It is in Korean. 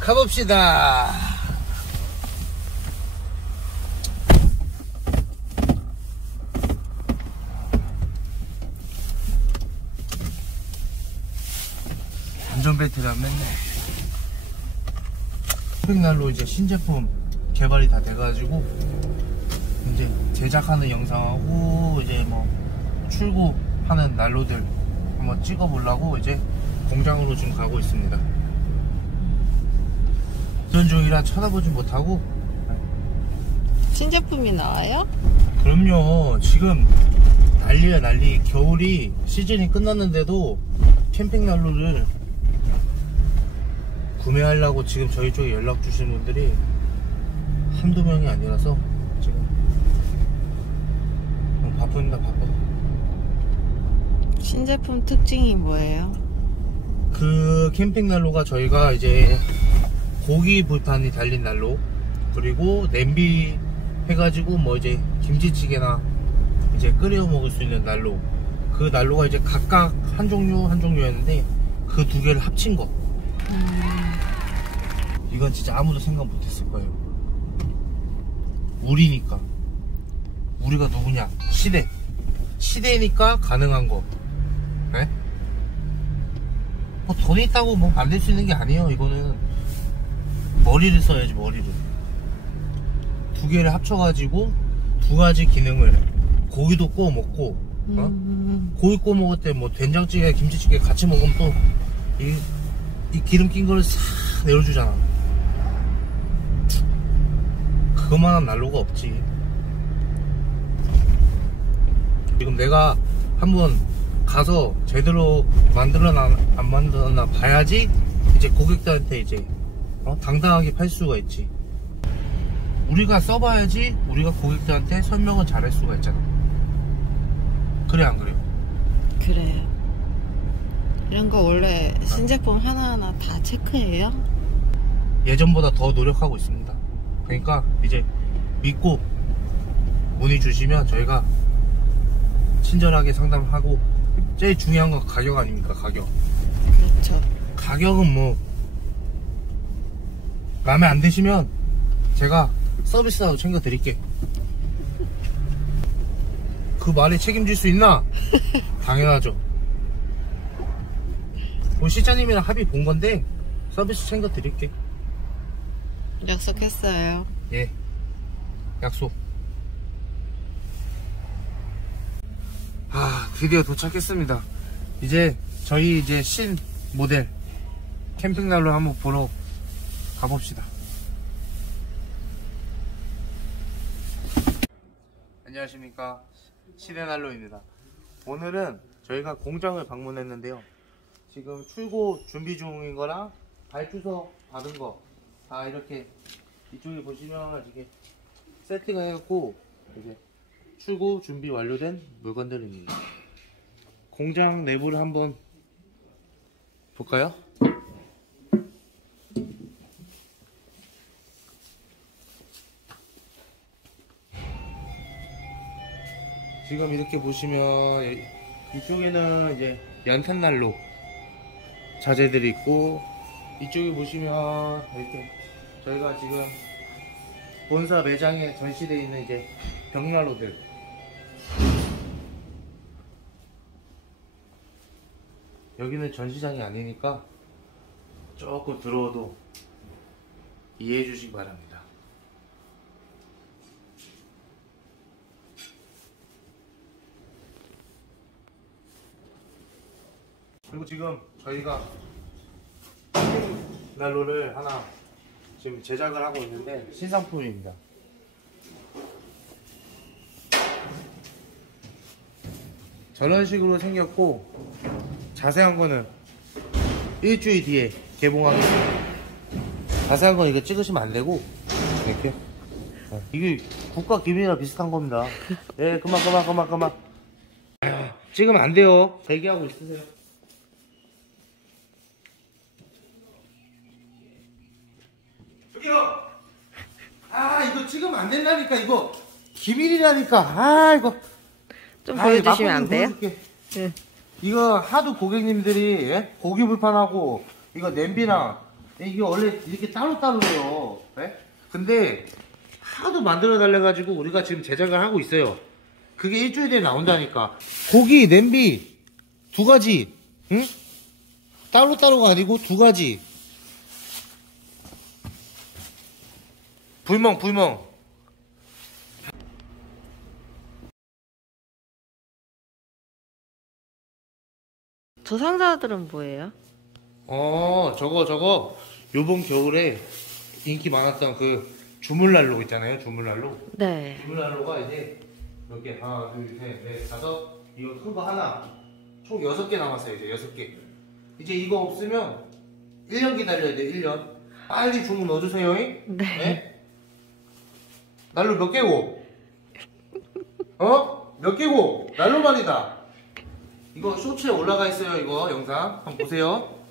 가봅시다. 안전벨트를 안 맸네. 캠핑난로 이제 신제품 개발이 다 돼가지고 이제 제작하는 영상하고 이제 뭐 출고하는 난로들 한번 찍어보려고 이제 공장으로 지금 가고 있습니다. 어떤 중이라 쳐다보지 못하고. 신제품이 나와요? 그럼요. 지금 난리야 난리. 겨울이 시즌이 끝났는데도 캠핑난로를 구매하려고 지금 저희 쪽에 연락 주시는 분들이 한두 명이 아니라서 지금 바쁩니다. 바빠. 신제품 특징이 뭐예요? 그 캠핑난로가 저희가 이제 고기 불판이 달린 난로, 그리고 냄비 해가지고 뭐 이제 김치찌개나 이제 끓여 먹을 수 있는 난로, 그 난로가 이제 각각 한 종류였는데 그 두 개를 합친 거. 이건 진짜 아무도 생각 못했을 거예요. 우리니까. 우리가 누구냐? 시대니까 가능한 거. 네? 뭐 돈 있다고 뭐 안 될 수 있는 게 아니에요. 이거는 머리를 써야지. 머리를. 두 개를 합쳐가지고 두 가지 기능을, 고기도 구워 먹고, 고기 구워 먹을 때 뭐 된장찌개, 김치찌개 같이 먹으면 또 이 기름 낀 거를 싹 내려주잖아. 그만한 난로가 없지. 지금 내가 한번 가서 제대로 만들어나 안 만들어나 봐야지 이제 고객들한테 이제 당당하게 팔 수가 있지. 우리가 써봐야지 우리가 고객들한테 설명을 잘할 수가 있잖아. 그래 안 그래요? 그래요. 이런 거 원래 신제품 하나하나 다 체크해요? 예전보다 더 노력하고 있습니다. 그러니까 이제 믿고 문의 주시면 저희가 친절하게 상담하고, 제일 중요한 건 가격 아닙니까? 가격. 그렇죠. 가격은 뭐 마음에 안 드시면 제가 서비스라도 챙겨 드릴게. 그 말에 책임질 수 있나? 당연하죠. 우리 시장님이랑 합의 본 건데 서비스 챙겨 드릴게. 약속했어요. 예, 약속. 드디어 도착했습니다. 이제 저희 이제 신 모델 캠핑난로 한번 보러 가봅시다. 안녕하십니까, 시대난로입니다. 오늘은 저희가 공장을 방문했는데요. 지금 출고 준비 중인 거랑 발주서 받은 거 다 이렇게 이쪽에 보시면 이렇게 세팅을 해갖고 이제 출고 준비 완료된 물건들입니다. 공장 내부를 한번 볼까요? 지금 이렇게 보시면 이쪽에는 이제 연탄난로 자재들이 있고, 이쪽에 보시면 이렇게 저희가 지금 본사 매장에 전시되어 있는 이제 벽난로들, 여기는 전시장이 아니니까 조금 들어와도 이해해 주시기 바랍니다. 그리고 지금 저희가 난로를 하나 지금 제작을 하고 있는데 신상품입니다. 저런 식으로 생겼고, 자세한 거는 일주일 뒤에 개봉하겠습니다. 자세한 건 이거 찍으시면 안 되고 이렇게 이게 국가 기밀이랑 비슷한 겁니다. 예, 그만 찍으면 안 돼요. 대기하고 있으세요. 저기요. 이거 찍으면 안 된다니까. 이거 기밀이라니까. 이거 좀 보여주시면 안 돼요? 네. 이거 하도 고객님들이 고기 불판하고 이거 냄비랑 이게 원래 이렇게 따로따로예요. 네? 근데 하도 만들어 달래가지고 우리가 지금 제작을 하고 있어요. 그게 일주일 뒤에 나온다니까. 고기, 냄비 두 가지, 응? 따로따로가 아니고 두 가지. 불멍. 저 상자들은 뭐예요? 저거 요번 겨울에 인기 많았던 그 주물난로 있잖아요. 주물난로. 네. 주물난로가 이제 몇 개? 하나, 둘, 셋, 넷, 다섯. 이거 큰 거 하나. 총 6개 남았어요. 이제 6개. 이제 이거 없으면 1년 기다려야 돼. 1년. 빨리 주문 넣어주세요. 네. 네? 난로 몇 개고? 몇 개고? 난로 말이다. 이거 쇼츠에 올라가 있어요. 이거 영상 한번 보세요.